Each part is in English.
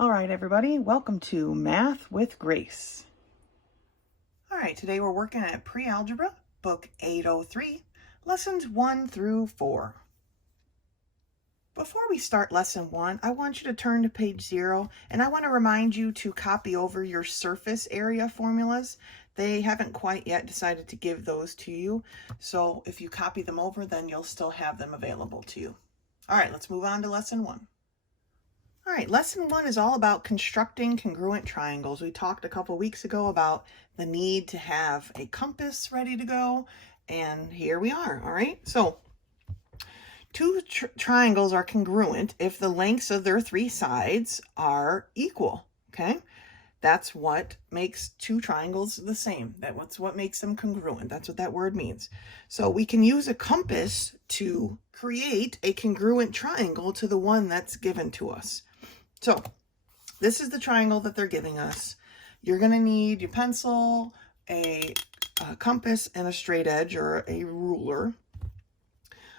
All right, everybody, welcome to Math with Grace. All right, today we're working at Pre-Algebra, book 803, lessons 1 through 4. Before we start lesson 1, I want you to turn to page 0, and I want to remind you to copy over your surface area formulas. They haven't quite yet decided to give those to you, so if you copy them over, then you'll still have them available to you. All right, let's move on to lesson 1. All right, lesson 1 is all about constructing congruent triangles. We talked a couple weeks ago about the need to have a compass ready to go, and here we are. All right, so two triangles are congruent if the lengths of their three sides are equal. Okay, that's what makes two triangles the same. That's what makes them congruent. That's what that word means. So we can use a compass to create a congruent triangle to the one that's given to us. So this is the triangle that they're giving us. You're going to need your pencil, a compass, and a straight edge or a ruler.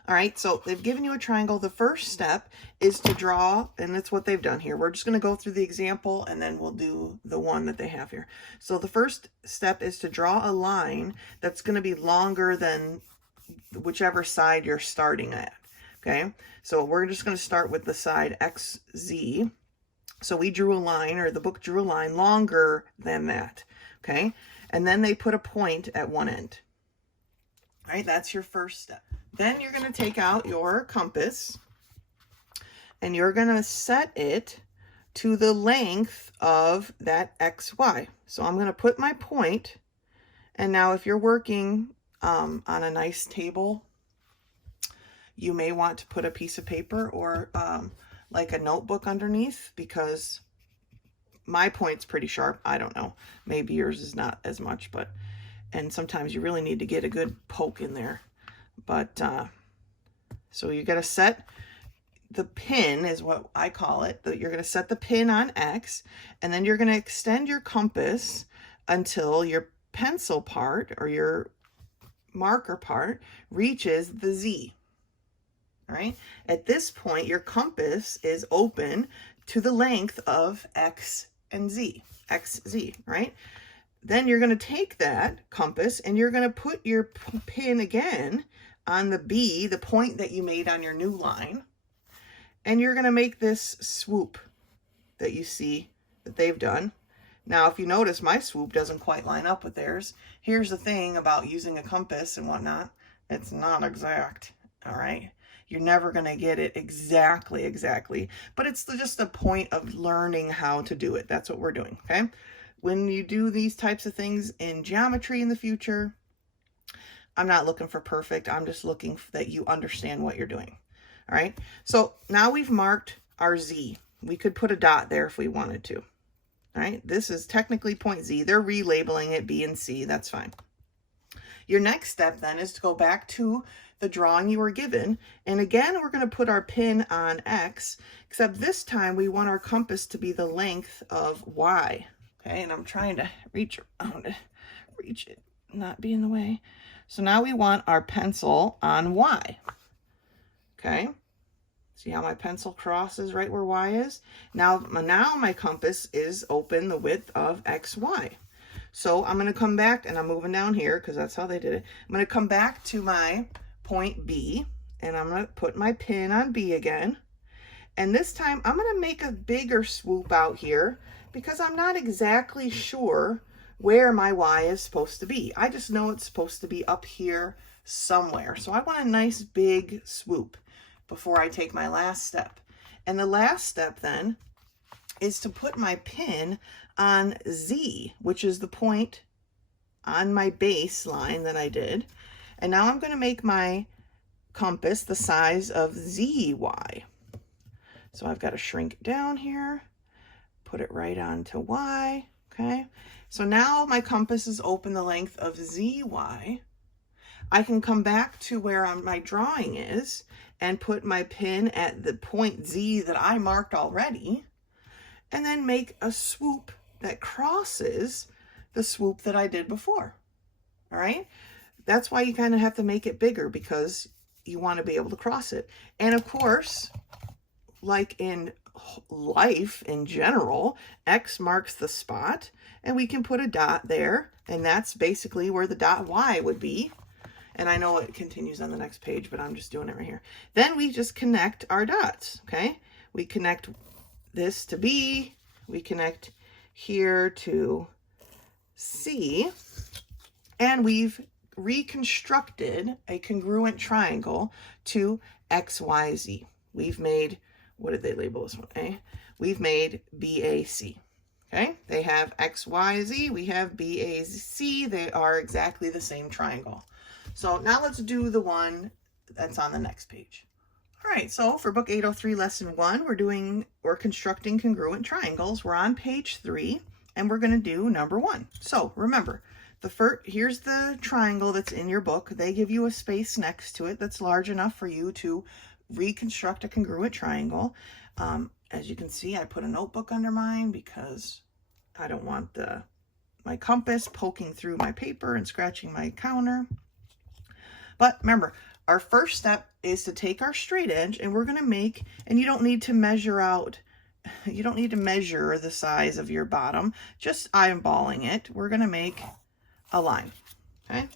All right, so they've given you a triangle. The first step is to draw, and that's what they've done here. We're just going to go through the example, and then we'll do the one that they have here. So the first step is to draw a line that's going to be longer than whichever side you're starting at. Okay, so we're just going to start with the side XZ. So we drew a line, or the book drew a line longer than that, okay? And then they put a point at one end. All right, that's your first step. Then you're going to take out your compass, and you're going to set it to the length of that XY. So I'm going to put my point, and now if you're working on a nice table, you may want to put a piece of paper or like a notebook underneath, because my point's pretty sharp. I don't know. Maybe yours is not as much, and sometimes you really need to get a good poke in there. But, so you got to set the pin, is what I call it. You're going to set the pin on X, and then you're going to extend your compass until your pencil part or your marker part reaches the Z. All right, at this point, your compass is open to the length of X and Z, XZ, right? Then you're going to take that compass and you're going to put your pin again on the B, the point that you made on your new line, and you're going to make this swoop that you see that they've done. Now, if you notice, my swoop doesn't quite line up with theirs. Here's the thing about using a compass and whatnot. It's not exact, all right? You're never going to get it exactly, but it's just a point of learning how to do it. That's what we're doing, okay? When you do these types of things in geometry in the future, I'm not looking for perfect. I'm just looking that you understand what you're doing, all right? So now we've marked our Z. We could put a dot there if we wanted to, all right? This is technically point Z. They're relabeling it B and C. That's fine. Your next step then is to go back to the drawing you were given, and again we're going to put our pin on X, except this time we want our compass to be the length of Y. Okay, and I'm trying to reach it, not be in the way. So now we want our pencil on Y. Okay, see how my pencil crosses right where Y is? Now my compass is open the width of XY. So I'm going to come back, and I'm moving down here because that's how they did it. I'm going to come back to my point B, and I'm going to put my pin on B again. And this time I'm going to make a bigger swoop out here because I'm not exactly sure where my Y is supposed to be. I just know it's supposed to be up here somewhere. So I want a nice big swoop before I take my last step. And the last step then is to put my pin on Z, which is the point on my baseline that I did. And now I'm going to make my compass the size of ZY. So I've got to shrink it down here, put it right onto Y, okay? So now my compass is open the length of ZY. I can come back to where my drawing is and put my pin at the point Z that I marked already, and then make a swoop that crosses the swoop that I did before, all right? That's why you kind of have to make it bigger, because you want to be able to cross it. And of course, like in life in general. X marks the spot, and we can put a dot there, and that's basically where the dot Y would be. And I know it continues on the next page, but I'm just doing it right here. Then we just connect our dots, okay? We connect this to B, we connect here to C, and we've reconstructed a congruent triangle to XYZ. We've made, what did they label this one? We've made BAC. Okay, they have XYZ, we have BAC. They are exactly the same triangle. So now let's do the one that's on the next page. All right, so for book 803, lesson 1, we're constructing congruent triangles. We're on page 3, and we're going to do number 1. So remember, here's the triangle that's in your book. They give you a space next to it that's large enough for you to reconstruct a congruent triangle. As you can see, I put a notebook under mine because I don't want my compass poking through my paper and scratching my counter. But remember, our first step is to take our straight edge, and we're going to make, and you don't need to measure out, you don't need to measure the size of your bottom, just eyeballing it. We're going to make a line, okay?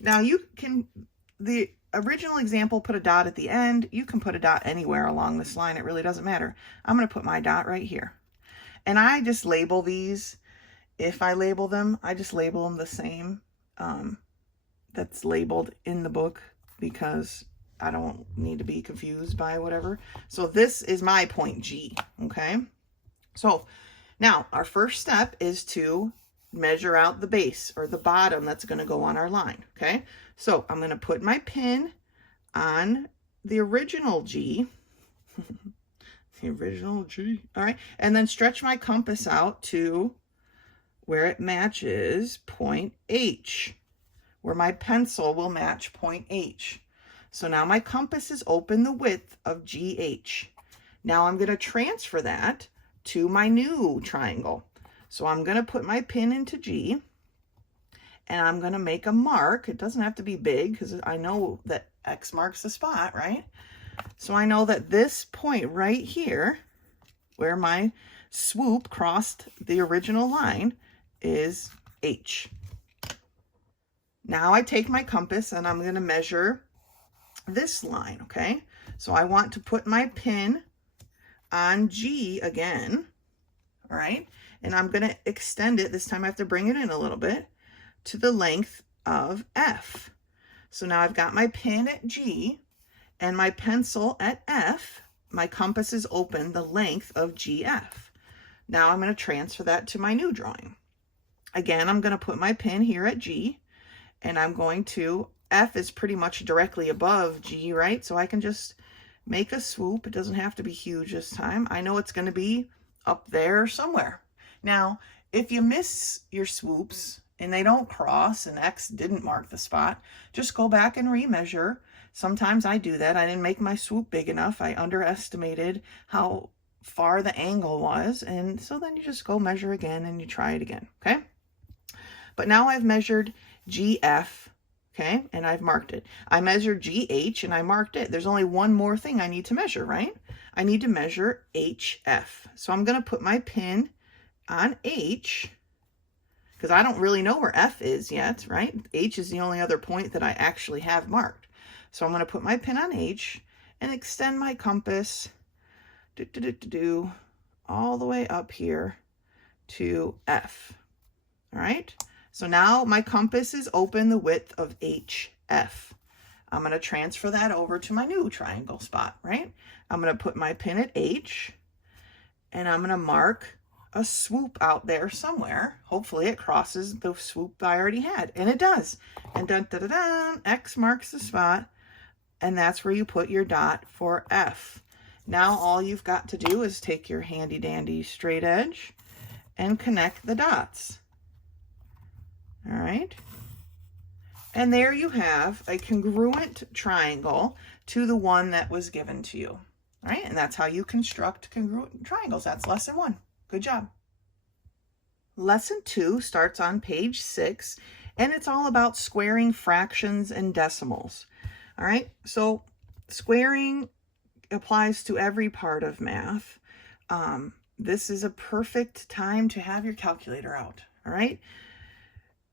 Now you can, the original example, put a dot at the end. You can put a dot anywhere along this line. It really doesn't matter. I'm going to put my dot right here. And I just label these. If I label them, I just label them the same that's labeled in the book because I don't need to be confused by whatever. So this is my point G, okay? So now our first step is to measure out the base or the bottom that's going to go on our line, okay? So I'm going to put my pin on the original G, the original G, all right? And then stretch my compass out to where it matches point H, where my pencil will match point H. So now my compass is open the width of GH. Now I'm going to transfer that to my new triangle. So I'm going to put my pin into G, and I'm going to make a mark. It doesn't have to be big because I know that X marks the spot, right? So I know that this point right here, where my swoop crossed the original line, is H. Now I take my compass and I'm going to measure this line, okay? So I want to put my pin on G again, all right? And I'm going to extend it. This time I have to bring it in a little bit to the length of F. So now I've got my pin at G and my pencil at F. My compass is open the length of GF. Now I'm going to transfer that to my new drawing. Again, I'm going to put my pin here at G, and I'm going to, F is pretty much directly above G, right? So I can just make a swoop. It doesn't have to be huge this time. I know it's going to be up there somewhere. Now, if you miss your swoops and they don't cross and X didn't mark the spot, just go back and remeasure. Sometimes I do that. I didn't make my swoop big enough. I underestimated how far the angle was. And so then you just go measure again and you try it again, okay? But now I've measured GF, okay, and I've marked it. I measured GH and I marked it. There's only one more thing I need to measure, right? I need to measure HF. So I'm going to put my pin on H because I don't really know where F is yet, right? H is the only other point that I actually have marked. So I'm going to put my pin on H and extend my compass all the way up here to F, all right? So now my compass is open the width of HF. I'm going to transfer that over to my new triangle spot, right? I'm going to put my pin at H, and I'm going to mark a swoop out there somewhere. Hopefully it crosses the swoop I already had, and it does. And dun, dun, dun, dun, X marks the spot, and that's where you put your dot for F. Now all you've got to do is take your handy dandy straight edge and connect the dots. All right. And there you have a congruent triangle to the one that was given to you. All right. And that's how you construct congruent triangles. That's lesson 1. Good job. Lesson 2 starts on page 6, and it's all about squaring fractions and decimals. All right. So squaring applies to every part of math. this is a perfect time to have your calculator out, all right?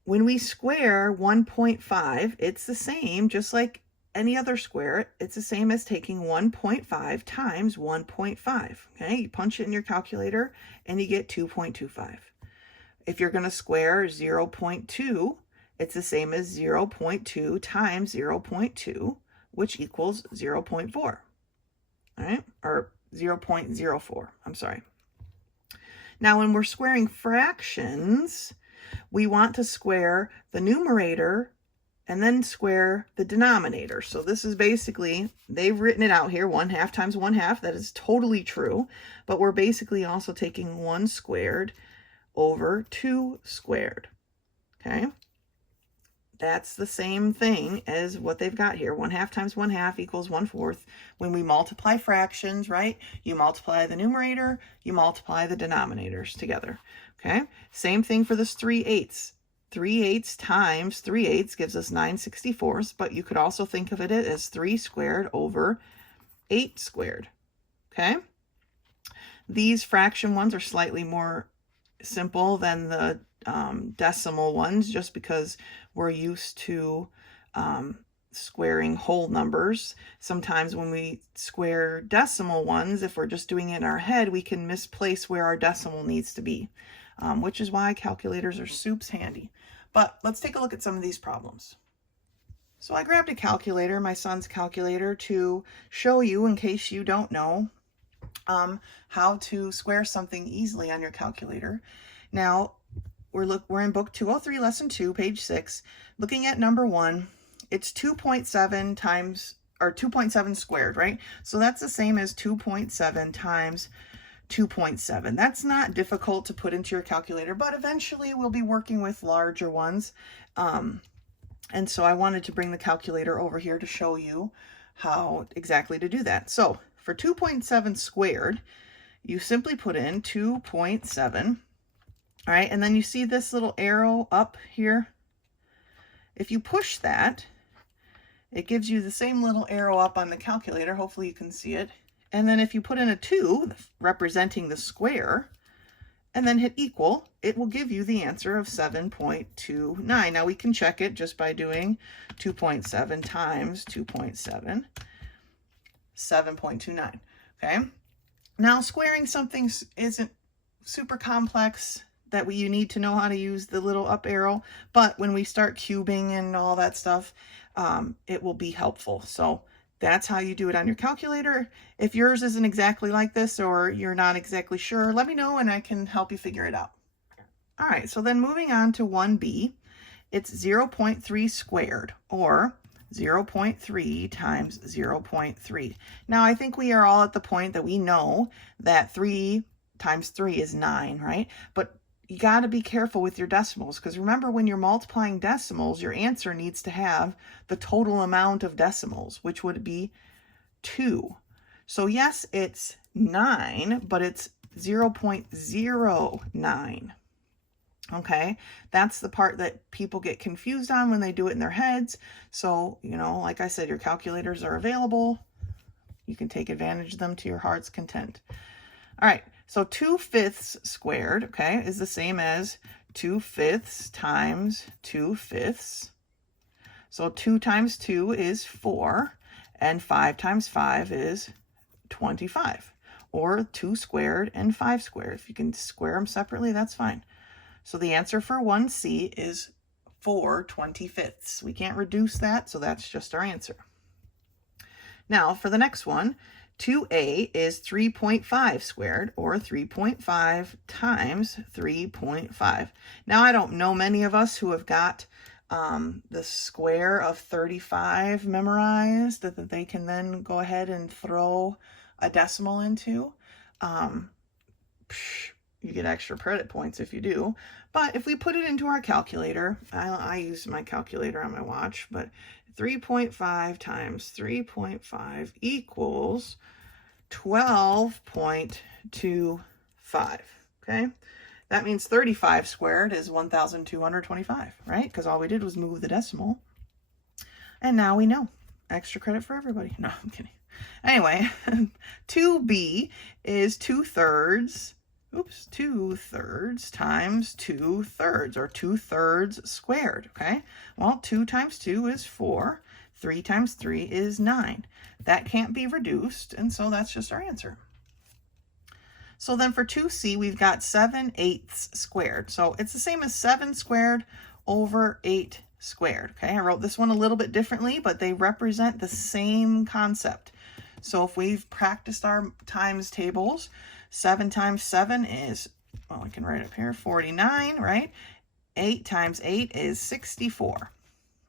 When we square 1.5, it's the same, just like any other square, it's the same as taking 1.5 times 1.5, okay? You punch it in your calculator and you get 2.25. If you're going to square 0.2, it's the same as 0.2 times 0.2, which equals 0.4, all right? Or 0.04, I'm sorry. Now, when we're squaring fractions, we want to square the numerator and then square the denominator. So this is basically, they've written it out here, 1/2 times 1/2. That is totally true. But we're basically also taking 1 squared over 2 squared. Okay? That's the same thing as what they've got here. 1/2 times 1/2 equals 1/4. When we multiply fractions, right? You multiply the numerator, you multiply the denominators together. Okay? Same thing for this 3/8. 3/8 times 3/8 gives us 9/64, but you could also think of it as 3 squared over 8 squared. Okay? These fraction ones are slightly more simple than the decimal ones, just because we're used to squaring whole numbers. Sometimes when we square decimal ones, if we're just doing it in our head, we can misplace where our decimal needs to be, which is why calculators are soups handy. But let's take a look at some of these problems. So I grabbed a calculator, my son's calculator, to show you, in case you don't know, how to square something easily on your calculator. Now, we're in book 203, lesson 2, page 6. Looking at number 1, it's 2.7 times, or 2.7 squared, right? So that's the same as 2.7 times 2.7. That's not difficult to put into your calculator, but eventually we'll be working with larger ones. And so I wanted to bring the calculator over here to show you how exactly to do that. So for 2.7 squared, you simply put in 2.7. All right, and then you see this little arrow up here. If you push that, it gives you the same little arrow up on the calculator. Hopefully you can see it. And then if you put in a 2, representing the square, and then hit equal, it will give you the answer of 7.29. Now we can check it just by doing 2.7 times 2.7, 7.29, okay? Now squaring something isn't super complex that you need to know how to use the little up arrow, but when we start cubing and all that stuff, it will be helpful. So that's how you do it on your calculator. If yours isn't exactly like this, or you're not exactly sure, let me know and I can help you figure it out. All right, so then moving on to 1b, it's 0.3 squared, or 0.3 times 0.3. Now I think we are all at the point that we know that 3 times 3 is 9, right? But you got to be careful with your decimals, because remember, when you're multiplying decimals, your answer needs to have the total amount of decimals, which would be 2. So yes, it's 9, but it's 0.09. Okay, that's the part that people get confused on when they do it in their heads. So, you know, like I said, your calculators are available. You can take advantage of them to your heart's content. All right, so 2/5 squared, okay, is the same as 2/5 times 2/5. So 2 times 2 is 4, and 5 times 5 is 25, or 2 squared and 5 squared. If you can square them separately, that's fine. So the answer for 1C is 4/25. We can't reduce that, so that's just our answer. Now for the next one, 2a is 3.5 squared, or 3.5 times 3.5. Now I don't know many of us who have got the square of 35 memorized that they can then go ahead and throw a decimal into. You get extra credit points if you do. But if we put it into our calculator, I use my calculator on my watch, but 3.5 times 3.5 equals 12.25, okay? That means 35 squared is 1,225, right? Because all we did was move the decimal. And now we know. Extra credit for everybody. No, I'm kidding. Anyway, 2b is 2/3. Oops, 2/3 times 2/3, or 2/3 squared, okay? Well, 2 times 2 is 4. 3 times 3 is 9. That can't be reduced, and so that's just our answer. So then for 2c, we've got 7/8 squared. So it's the same as 7 squared over 8 squared, okay? I wrote this one a little bit differently, but they represent the same concept. So if we've practiced our times tables, 7 times 7 is, well, we can write it up here, 49, right? 8 times 8 is 64.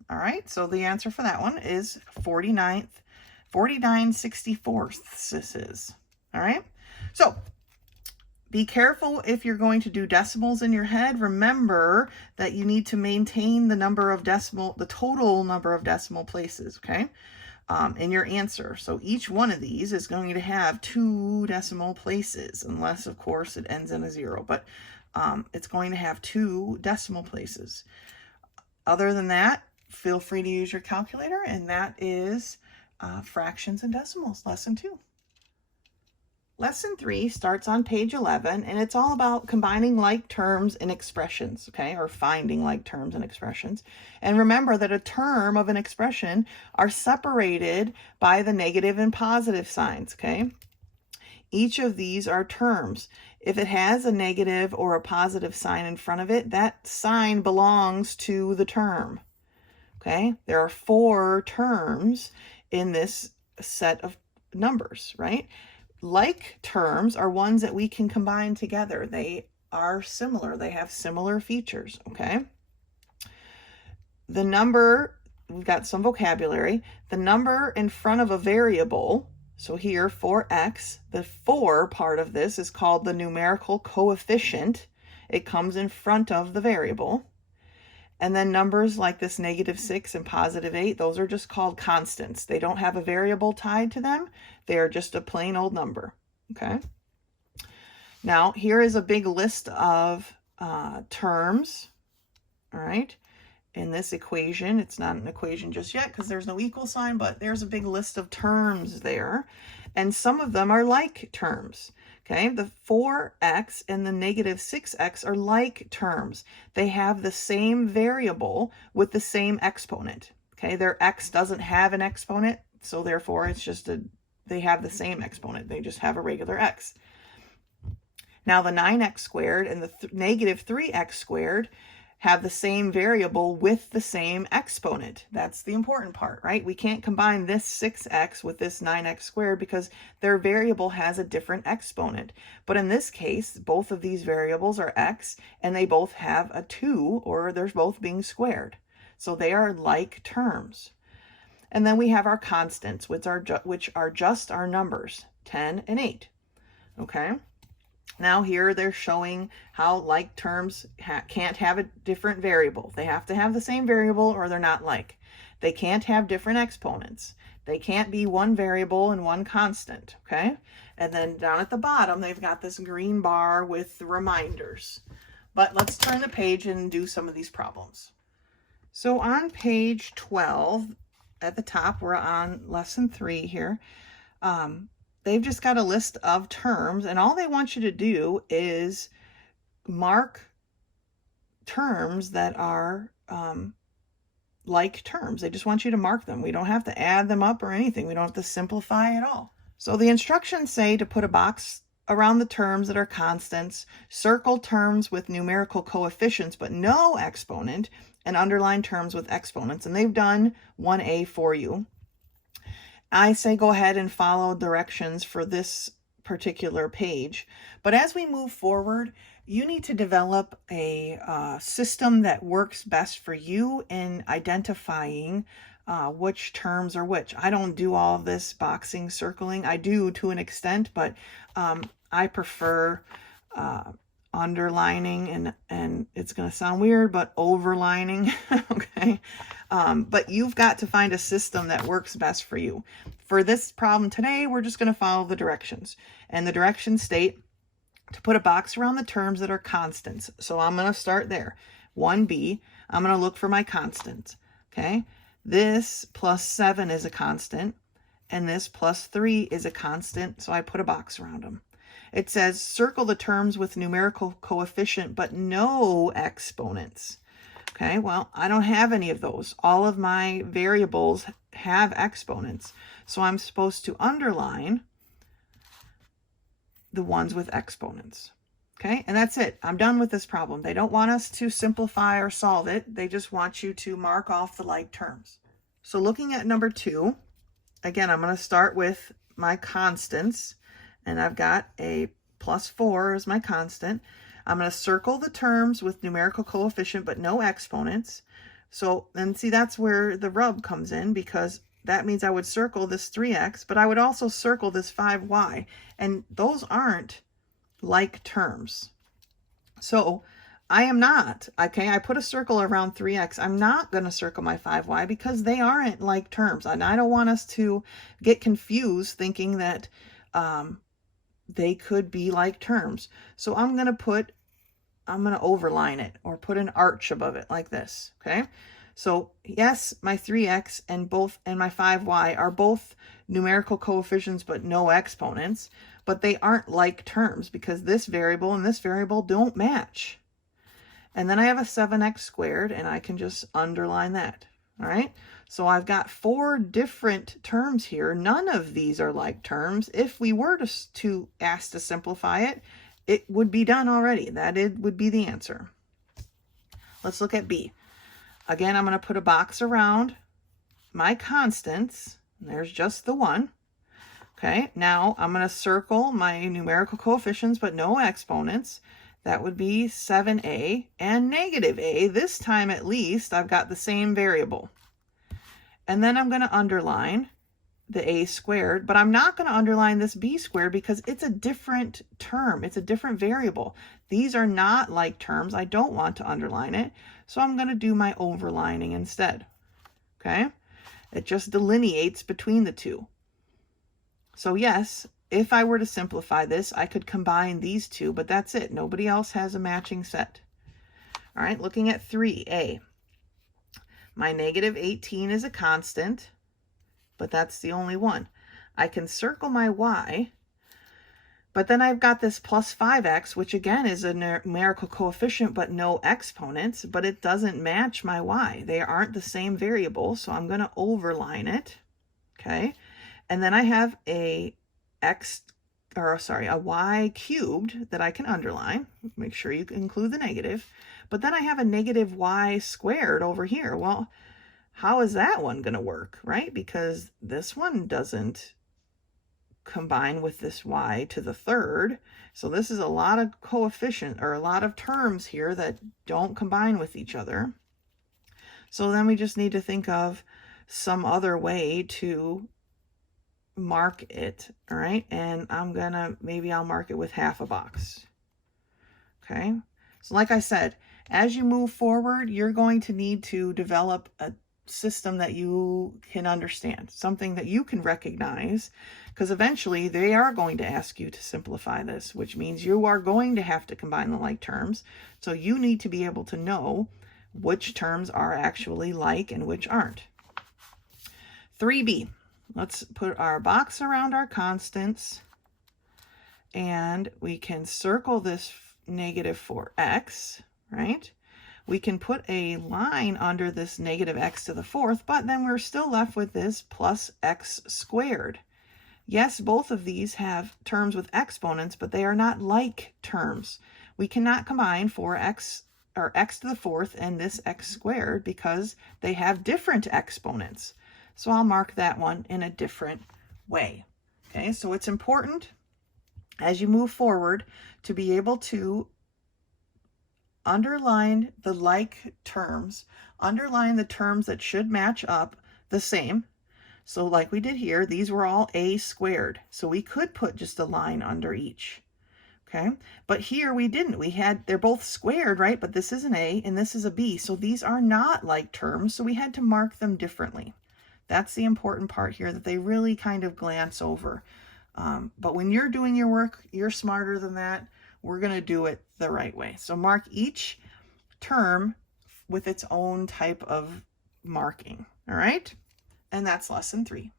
All right, so the answer for that one is 49/64. All right, so be careful if you're going to do decimals in your head. Remember that you need to maintain the total number of decimal places, okay, in your answer. So each one of these is going to have 2 decimal places, unless, of course, it ends in a 0, but it's going to have 2 decimal places. Other than that, feel free to use your calculator, and that is fractions and decimals, lesson 2. Lesson 3 starts on page 11, and it's all about combining like terms in expressions, okay, or finding like terms in expressions. And remember that a term of an expression are separated by the negative and positive signs, okay? Each of these are terms. If it has a negative or a positive sign in front of it, that sign belongs to the term, okay? There are 4 terms in this set of numbers, right? Like terms are ones that we can combine together. They are similar. They have similar features, okay? The number, we've got some vocabulary. The number in front of a variable, so here 4x, the 4 part of this is called the numerical coefficient. It comes in front of the variable. And then numbers like this -6 and +8, those are just called constants. They don't have a variable tied to them. They are just a plain old number, okay? Now, here is a big list of terms, all right? In this equation, it's not an equation just yet because there's no equal sign, but there's a big list of terms there. And some of them are like terms. Okay, the 4x and the -6x are like terms. They have the same variable with the same exponent. Okay, their x doesn't have an exponent, so therefore it's just they have the same exponent. They just have a regular x. Now the 9x squared and the -3x squared have the same variable with the same exponent. That's the important part, right? We can't combine this 6x with this 9x squared because their variable has a different exponent. But in this case, both of these variables are x, and they both have a 2, or they're both being squared. So they are like terms. And then we have our constants, which are just our numbers, 10 and 8, okay? Now here they're showing how like terms can't have a different variable. They have to have the same variable or they're not like. They can't have different exponents. They can't be one variable and one constant, okay? And then down at the bottom, they've got this green bar with the reminders. But let's turn the page and do some of these problems. So on page 12, at the top, we're on lesson 3 here. They've just got a list of terms, and all they want you to do is mark terms that are like terms. They just want you to mark them. We don't have to add them up or anything. We don't have to simplify at all. So the instructions say to put a box around the terms that are constants, circle terms with numerical coefficients but no exponent, and underline terms with exponents. And they've done 1A for you. I say go ahead and follow directions for this particular page. But as we move forward, you need to develop a system that works best for you in identifying which terms are which. I don't do all of this boxing, circling. I do to an extent, but I prefer underlining and it's going to sound weird, but overlining, okay? But you've got to find a system that works best for you. For this problem today, we're just going to follow the directions. And the directions state to put a box around the terms that are constants. So I'm going to start there. 1B, I'm going to look for my constants, okay? This plus 7 is a constant. and this plus 3 is a constant, so I put a box around them. It says circle the terms with numerical coefficient but no exponents. Okay, well, I don't have any of those. All of my variables have exponents, so I'm supposed to underline the ones with exponents. Okay, and that's it. I'm done with this problem. They don't want us to simplify or solve it. They just want you to mark off the like terms. So looking at number 2, again, I'm going to start with my constants, and I've got a plus 4 as my constant. I'm going to circle the terms with numerical coefficient but no exponents. So, and see, that's where the rub comes in, because that means I would circle this 3x, but I would also circle this 5y, and those aren't like terms. So I am not, okay, I put a circle around 3x. I'm not going to circle my 5y because they aren't like terms. And I don't want us to get confused thinking that they could be like terms. So I'm going to overline it or put an arch above it like this, okay? So yes, my 3x and my 5y are both numerical coefficients but no exponents, but they aren't like terms because this variable and this variable don't match. And then I have a 7x squared, and I can just underline that, all right? So I've got 4 different terms here. None of these are like terms. If we were to ask to simplify it, it would be done already. That would be the answer. Let's look at B. Again, I'm going to put a box around my constants. There's just the one. Okay, now I'm going to circle my numerical coefficients but no exponents. That would be 7a and negative a. This time at least I've got the same variable. And then I'm going to underline the a squared, but I'm not going to underline this b squared because it's a different term. It's a different variable. These are not like terms. I don't want to underline it, so I'm going to do my overlining instead. Okay, it just delineates between the two. So yes, if I were to simplify this, I could combine these two, but that's it. Nobody else has a matching set. All right, looking at 3a. My negative 18 is a constant, but that's the only one. I can circle my y, but then I've got this plus 5x, which again is a numerical coefficient but no exponents, but it doesn't match my y. They aren't the same variable, so I'm going to overline it. Okay, and then I have a y cubed that I can underline. Make sure you include the negative. But then I have a negative y squared over here. Well, how is that one going to work, right? Because this one doesn't combine with this y to the third. So this is a lot of coefficient or a lot of terms here that don't combine with each other. So then we just need to think of some other way to mark it, all right? And maybe I'll mark it with half a box. Okay, so like I said, as you move forward, you're going to need to develop a system that you can understand, something that you can recognize, because eventually they are going to ask you to simplify this, which means you are going to have to combine the like terms. So you need to be able to know which terms are actually like and which aren't. 3b. Let's put our box around our constants, and we can circle this negative 4x, right? We can put a line under this negative x to the 4th, but then we're still left with this plus x squared. Yes, both of these have terms with exponents, but they are not like terms. We cannot combine 4x or x to the 4th and this x squared because they have different exponents. So I'll mark that one in a different way. Okay, so it's important as you move forward to be able to underline the like terms, underline the terms that should match up the same. So like we did here, these were all a squared. So we could put just a line under each. Okay, but here we didn't. They're both squared, right? But this is an a and this is a b. So these are not like terms. So we had to mark them differently. That's the important part here that they really kind of glance over. But when you're doing your work, you're smarter than that. We're going to do it the right way. So mark each term with its own type of marking. All right. And that's lesson 3.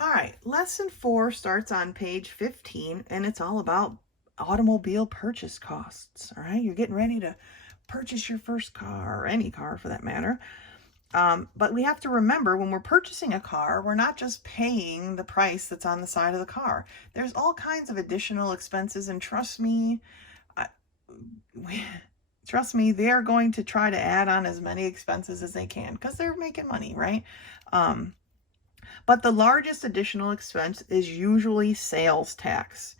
All right, lesson 4 starts on page 15, and it's all about automobile purchase costs. All right, you're getting ready to purchase your first car, or any car for that matter. But we have to remember, when we're purchasing a car, we're not just paying the price that's on the side of the car. There's all kinds of additional expenses, and trust me, they're going to try to add on as many expenses as they can because they're making money, right? But the largest additional expense is usually sales tax.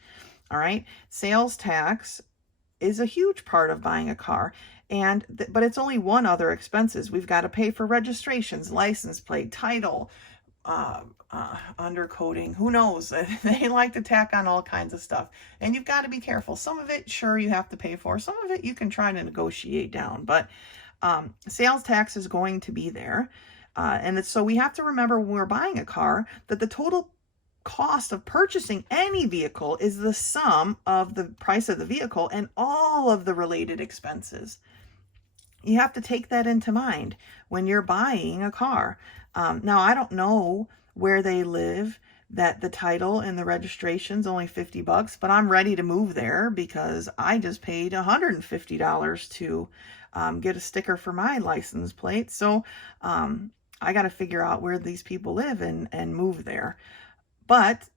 All right, sales tax is a huge part of buying a car, but it's only one other expenses. We've got to pay for registrations, license plate, title, undercoating, who knows? They like to tack on all kinds of stuff, and you've got to be careful. Some of it, sure, you have to pay for. Some of it you can try to negotiate down, but sales tax is going to be there. So we have to remember, when we're buying a car, that the total cost of purchasing any vehicle is the sum of the price of the vehicle and all of the related expenses. You have to take that into mind when you're buying a car. Now, I don't know where they live, that the title and the registration's only $50, but I'm ready to move there because I just paid $150 to get a sticker for my license plate. So I got to figure out where these people live and move there. But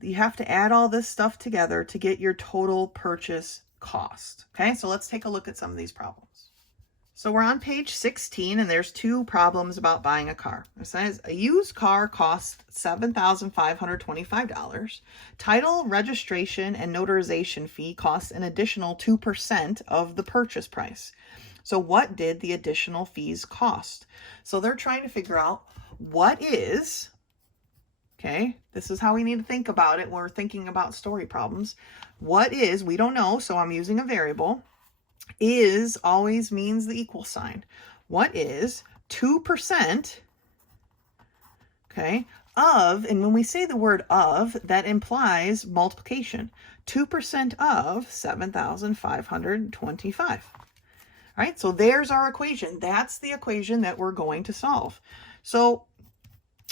you have to add all this stuff together to get your total purchase cost. Okay, so let's take a look at some of these problems. So we're on page 16, and there's 2 problems about buying a car. It says a used car costs $7,525. Title, registration, and notarization fee costs an additional 2% of the purchase price. So what did the additional fees cost? So they're trying to figure out what is, okay, this is how we need to think about it when we're thinking about story problems. What is, we don't know, so I'm using a variable. Is always means the equal sign. What is 2%, okay, of, and when we say the word of, that implies multiplication. 2% of 7,525. All right, so there's our equation. That's the equation that we're going to solve. So,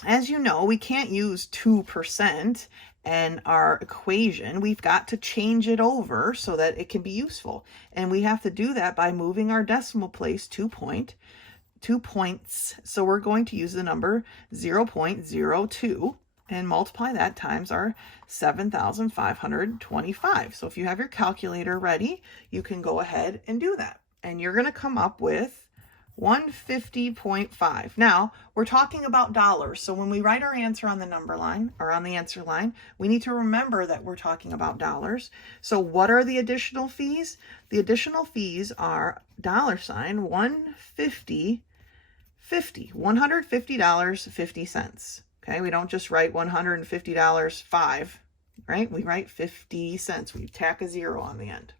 as you know, we can't use 2% in our equation. We've got to change it over so that it can be useful. And we have to do that by moving our decimal place 2 points. So we're going to use the number 0.02 and multiply that times our 7,525. So if you have your calculator ready, you can go ahead and do that. And you're going to come up with 150.5. Now, we're talking about dollars. So when we write our answer on the number line, or on the answer line, we need to remember that we're talking about dollars. So what are the additional fees? The additional fees are $150.50. $150.50. Okay, we don't just write $150.5, right? We write 50 cents. We tack a 0 on the end.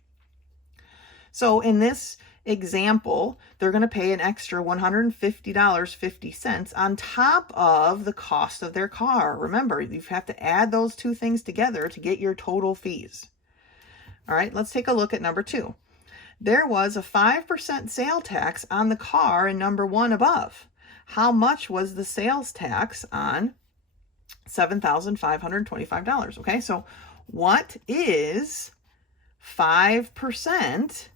So in this example, they're going to pay an extra $150.50 on top of the cost of their car. Remember, you have to add those 2 things together to get your total fees. All right, let's take a look at number 2. There was a 5% sale tax on the car in number 1 above. How much was the sales tax on $7,525? Okay, so what is 5%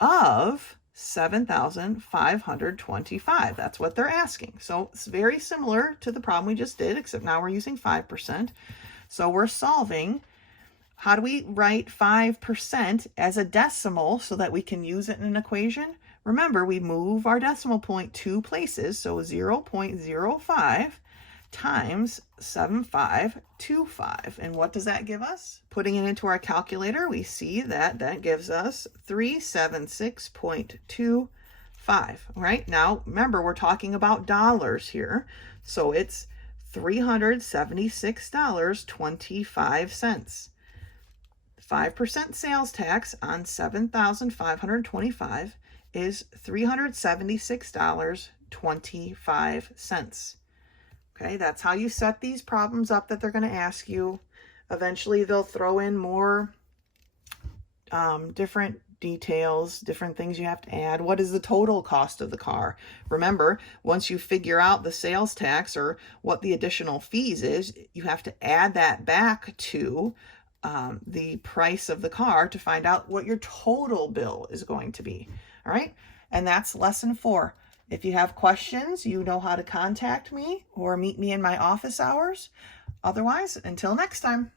of 7,525? That's what they're asking. So it's very similar to the problem we just did, except now we're using 5%. So we're solving. How do we write 5% as a decimal so that we can use it in an equation? Remember, we move our decimal point 2 places, so 0.05 times 7,525. And what does that give us? Putting it into our calculator, we see that that gives us 376.25. Right? Now, remember, we're talking about dollars here, so it's $376.25. 5% sales tax on 7,525 is $376.25. Okay, that's how you set these problems up that they're going to ask you. Eventually, they'll throw in more different details, different things you have to add. What is the total cost of the car? Remember, once you figure out the sales tax or what the additional fees is, you have to add that back to the price of the car to find out what your total bill is going to be. All right, and that's lesson 4. If you have questions, you know how to contact me or meet me in my office hours. Otherwise, until next time.